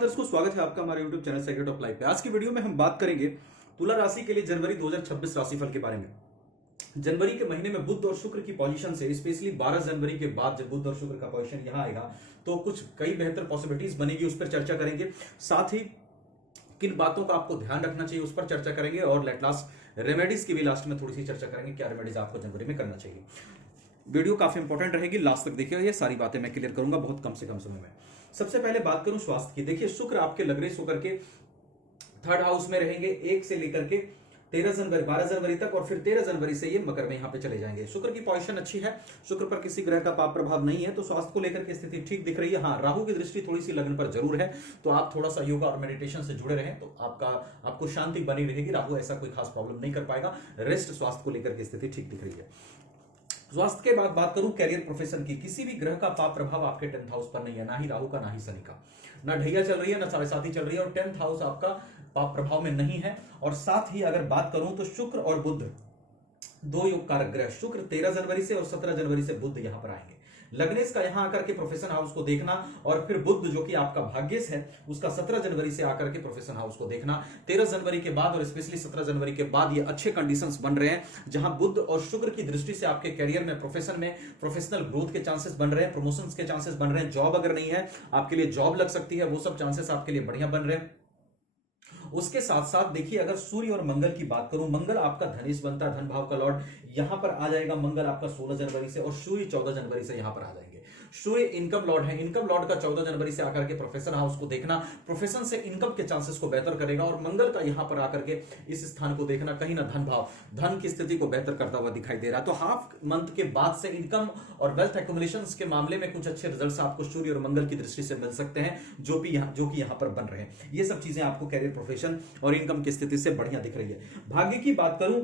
दर्शकों, स्वागत है आपका हमारे YouTube channel secret of life पे। आज की वीडियो में हम बात करेंगे तुला राशि के लिए जनवरी 2026 राशिफल के बारे में। जनवरी के महीने में बुध और शुक्र की पोजीशन से, स्पेशली 12 जनवरी के बाद जब बुध और शुक्र का पोजीशन यहां आएगा तो कुछ कई बेहतर पॉसिबिलिटीज बनेगी, उस पर चर्चा करेंगे। साथ ही किन बातों का आपको ध्यान रखना चाहिए उस पर चर्चा करेंगे, और लेट लास्ट रेमेडीज की भी लास्ट में थोड़ी सी चर्चा करेंगे, क्या रेमेडीज आपको जनवरी में करना चाहिए। वीडियो काफी इंपॉर्टेंट रहेगी, लास्ट तक देखिएगा, ये सारी बातें मैं क्लियर करूंगा बहुत कम से कम समय में। सबसे पहले बात करूं स्वास्थ्य की। देखिए, शुक्र आपके लग रहे होकर के थर्ड हाउस में रहेंगे 1 से लेकर के 12 जनवरी तक, और फिर 13 जनवरी से ये मकर में यहां पे चले जाएंगे। शुक्र की पोजीशन अच्छी है, शुक्र पर किसी ग्रह का पाप प्रभाव नहीं है, तो स्वास्थ्य को लेकर के स्थिति ठीक दिख रही है। हाँ, राहु की दृष्टि थोड़ी सी लग्न पर जरूर है, तो आप थोड़ा सा योगा और मेडिटेशन से जुड़े रहें तो आपको शांति बनी रहेगी। राहु ऐसा कोई खास प्रॉब्लम नहीं कर पाएगा। रेस्ट स्वास्थ्य को लेकर के स्थिति ठीक दिख रही है। स्वास्थ्य के बाद बात करूं कैरियर प्रोफेशन की। किसी भी ग्रह का पाप प्रभाव आपके 10th हाउस पर नहीं है, ना ही राहु का ना ही शनि का। ना ढैया चल रही है, ना साढ़े साथी चल रही है, और 10th हाउस आपका पाप प्रभाव में नहीं है। और साथ ही अगर बात करूं तो शुक्र और बुध दो योग कारक ग्रह, शुक्र 13 जनवरी से और 17 जनवरी से बुध यहां पर आएंगे। लग्नेश का यहां आकर के प्रोफेशन हाउस को देखना, और फिर बुध जो कि आपका भाग्येश है उसका 17 जनवरी से आकर के प्रोफेशन हाउस को देखना। 13 जनवरी के बाद और स्पेशली 17 जनवरी के बाद ये अच्छे कंडीशंस बन रहे हैं, जहां बुध और शुक्र की दृष्टि से आपके करियर में, प्रोफेशन में प्रोफेशनल ग्रोथ के चांसेस बन रहे हैं, प्रमोशंस के चांसेस बन रहे हैं। जॉब अगर नहीं है आपके लिए जॉब लग सकती है, वो सब चांसेस आपके लिए बढ़िया बन रहे हैं। उसके साथ साथ देखिए, अगर सूर्य और मंगल की बात करूं, मंगल आपका धनेश बनता है, धन भाव का लॉर्ड यहां पर आ जाएगा। मंगल आपका 16 जनवरी से, और सूर्य 14 जनवरी से यहां पर आ जाएंगे। सूर्य इनकम लॉर्ड है, इनकम लॉर्ड का 14 जनवरी से आकर के प्रोफेशन हाउस को देखना, प्रोफेशन से इनकम के चांसेस को बेहतर करेगा। और मंगल का यहां पर आकर के इस स्थान को देखना कहीं ना धन भाव, धन की स्थिति को बेहतर करता हुआ दिखाई दे रहा है। तो हाफ मंथ के बाद से इनकम और वेल्थ एक्युमुलेशन के मामले में कुछ अच्छे रिजल्ट्स आपको सूर्य और मंगल की दृष्टि से मिल सकते हैं, जो कि यहां पर बन रहे हैं। ये सब चीजें आपको कैरियर, प्रोफेशन और इनकम की स्थिति से बढ़िया दिख रही है। भाग्य की बात करूं,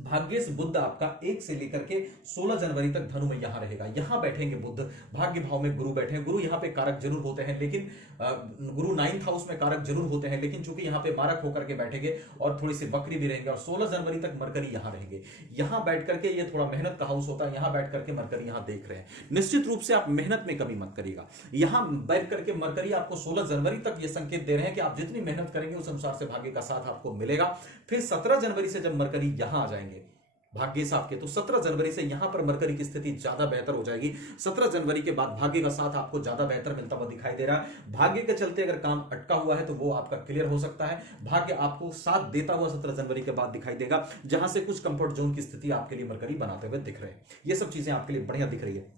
भाग्येश बुध आपका 1 से लेकर के 16 जनवरी तक धनु में यहां रहेगा। यहां बैठेंगे बुध, भाग्य भाव में गुरु बैठे हैं। गुरु यहां पे कारक जरूर होते हैं, लेकिन गुरु 9th हाउस में कारक जरूर होते हैं, लेकिन चूंकि यहां पे बारक होकर के बैठेंगे और थोड़ी सी वक्री भी रहेंगे। और 16 जनवरी तक मरकरी यहां रहेंगे। यहां बैठ करके, ये थोड़ा मेहनत का हाउस होता है, यहां बैठ करके मरकरी यहां देख रहे हैं। निश्चित रूप से आप मेहनत में कमी मत करिएगा। यहां बैठ करके मरकरी आपको 16 जनवरी तक ये संकेत दे रहे हैं कि आप जितनी मेहनत करेंगे उस अनुसार से भाग्य का साथ आपको मिलेगा। फिर 17 जनवरी से जब मरकरी यहां आ जाएंगे भाग्येश आपके, तो 17 जनवरी से यहां पर मरकरी की स्थिति ज्यादा बेहतर हो जाएगी। 17 जनवरी के बाद भाग्य का साथ आपको ज्यादा बेहतर मिलता हुआ दिखाई दे रहा है। भाग्य के चलते अगर काम अटका हुआ है तो वो आपका क्लियर हो सकता है। भाग्य आपको साथ देता हुआ 17 जनवरी के बाद दिखाई देगा, जहां से कुछ कंफर्ट जोन की स्थिति आपके लिए मरकरी बनाते हुए दिख रहे हैं। ये सब चीजें आपके लिए बढ़िया दिख रही है।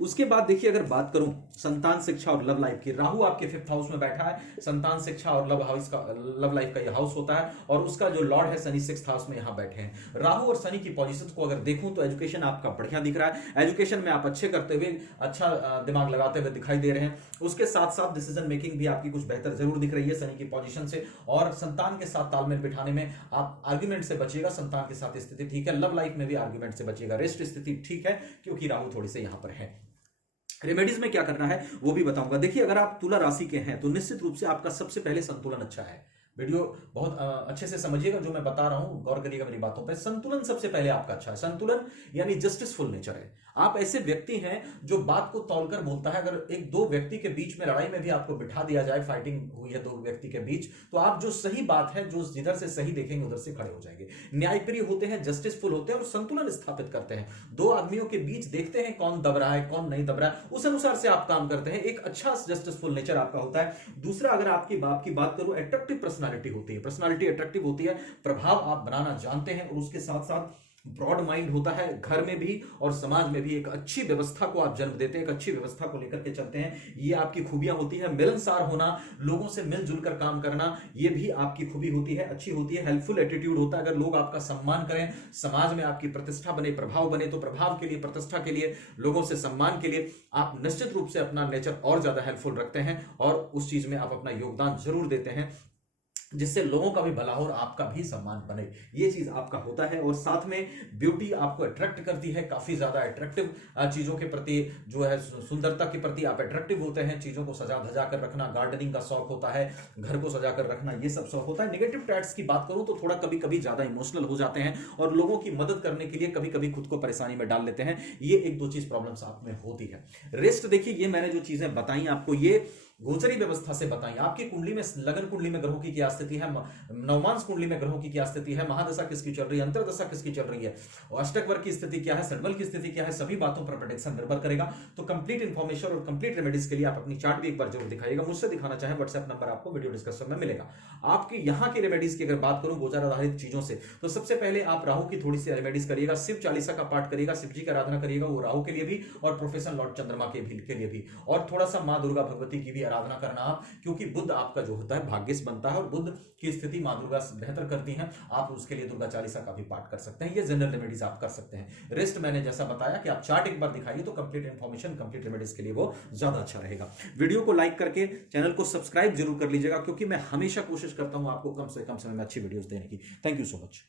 उसके बाद देखिए, अगर बात करूं संतान, शिक्षा और लव लाइफ की, राहु आपके 5th हाउस में बैठा है। संतान, शिक्षा और लव लाइफ का यह हाउस होता है, और उसका जो लॉर्ड है शनि 6th हाउस में यहां बैठे हैं। राहु और शनि की पोजीशन को अगर देखूं तो एजुकेशन आपका बढ़िया दिख रहा है। एजुकेशन में आप अच्छे करते हुए, अच्छा दिमाग लगाते हुए दिखाई दे रहे हैं। उसके साथ साथ डिसीजन मेकिंग भी आपकी कुछ बेहतर जरूर दिख रही है शनि की पोजीशन से। और संतान के साथ तालमेल बिठाने में आप आर्ग्यूमेंट से बचिएगा, संतान के साथ स्थिति ठीक है। लव लाइफ में भी आर्ग्यूमेंट से बचिएगा। रेस्ट स्थिति ठीक है, क्योंकि राहु थोड़ी से यहां पर है। रेमेडीज में क्या करना है वो भी बताऊंगा। देखिए, अगर आप तुला राशि के हैं तो निश्चित रूप से आपका सबसे पहले संतुलन अच्छा है। वीडियो बहुत अच्छे से समझिएगा, जो मैं बता रहा हूं गौर करिएगा मेरी बातों पे। संतुलन सबसे पहले आपका अच्छा है। संतुलन यानी जस्टिसफुल नेचर है। आप ऐसे व्यक्ति हैं जो बात को तौलकर बोलता है। अगर एक दो व्यक्ति के बीच में लड़ाई में भी आपको बिठा दिया जाए, फाइटिंग हुई है दो व्यक्ति के बीच, तो आप जो सही बात है, जो जिधर से सही देखेंगे उधर से खड़े हो जाएंगे। न्यायप्रिय होते हैं, जस्टिसफुल होते हैं और संतुलन स्थापित करते हैं। दो आदमियों के बीच देखते हैं कौन दब रहा है, कौन नहीं दब रहा है, उस अनुसार से आप काम करते हैं। एक अच्छा जस्टिसफुल नेचर आपका होता है। दूसरा, अगर आपकी बात की बात करूं, अट्रैक्टिव पर्सनालिटी होती है। पर्सनालिटी अट्रैक्टिव होती है, प्रभाव आप बनाना जानते हैं, और उसके साथ साथ ब्रॉड माइंड होता है। घर में भी और समाज में भी एक अच्छी व्यवस्था को आप जन्म देते हैं, एक अच्छी व्यवस्था को लेकर के चलते हैं। ये आपकी खूबियां होती है। मिलनसार होना, लोगों से मिलजुल कर काम करना, ये भी आपकी खूबी होती है, अच्छी होती है। हेल्पफुल एटीट्यूड होता है। अगर लोग आपका सम्मान करें, समाज में आपकी प्रतिष्ठा बने, प्रभाव बने, तो प्रभाव के लिए, प्रतिष्ठा के लिए, लोगों से सम्मान के लिए आप निश्चित रूप से अपना नेचर और ज्यादा हेल्पफुल रखते हैं, और उस चीज में आप अपना योगदान जरूर देते हैं, जिससे लोगों का भी भला हो और आपका भी सम्मान बने। ये चीज आपका होता है। और साथ में ब्यूटी आपको अट्रैक्ट करती है, काफी ज्यादा अट्रैक्टिव चीजों के प्रति, जो है सुंदरता के प्रति आप अट्रैक्टिव होते हैं। चीजों को सजा धजा कर रखना, गार्डनिंग का शौक होता है, घर को सजा कर रखना, ये सब शौक होता है। नेगेटिव ट्रैट्स की बात करूं तो थोड़ा कभी कभी ज्यादा इमोशनल हो जाते हैं, और लोगों की मदद करने के लिए कभी कभी खुद को परेशानी में डाल लेते हैं। ये एक दो चीज प्रॉब्लम्स आप में होती है। रेस्ट देखिए, ये मैंने जो चीजें बताई आपको, ये गोचरी व्यवस्था से बताएं, आपकी कुंडली में, लगन कुंडली में ग्रहों की क्या स्थिति है, नवमांश कुंडली में ग्रहों की क्या स्थिति है, महादशा किसकी चल रही है, अंतरदशा किसकी चल रही है, और अष्टक वर्ग की स्थिति क्या है, षडबल की स्थिति क्या है, सभी बातों पर प्रेडिक्शन निर्भर करेगा। तो कंप्लीट इन्फॉर्मेशन और कंप्लीट रेमेडीज के लिए आप अपनी चार्ट भी एक बार जरूर दिखाइएगा। मुझसे दिखाना चाहे व्हाट्सएप नंबर आपको वीडियो डिस्क्रिप्शन में मिलेगा। आपकी यहाँ की रेमेडीज की अगर बात करूं गोचर आधारित चीजों से, तो सबसे पहले आप राहु की थोड़ी सी रेमेडीज करिएगा, शिव चालीसा का पाठ करिएगा, शिव जी की आराधना करिएगा, वो राहु के लिए भी और प्रोफेसर लॉर्ड चंद्रमा के लिए भी, और थोड़ा सा माँ दुर्गा भगवती की भी आराधना करना आप, क्योंकि बुध आपका जो होता है भाग्यश बनता है और बुध की स्थिति माँ दुर्गा बेहतर करती हैं। आप उसके लिए दुर्गा चालीसा का भी पाठ कर सकते हैं। ये जनरल रेमेडीज आप कर सकते हैं। रेस्ट मैंने जैसा बताया कि आप चार्ट एक बार दिखाइए तो कंप्लीट इन्फॉर्मेशन, कंप्लीट रेमेडीज के लिए वो ज्यादा अच्छा रहेगा। वीडियो को लाइक करके चैनल को सब्सक्राइब जरूर कर लीजिएगा, क्योंकि मैं हमेशा कोशिश करता हूं आपको कम से कम समय में अच्छी वीडियोस देने की। Thank you so much.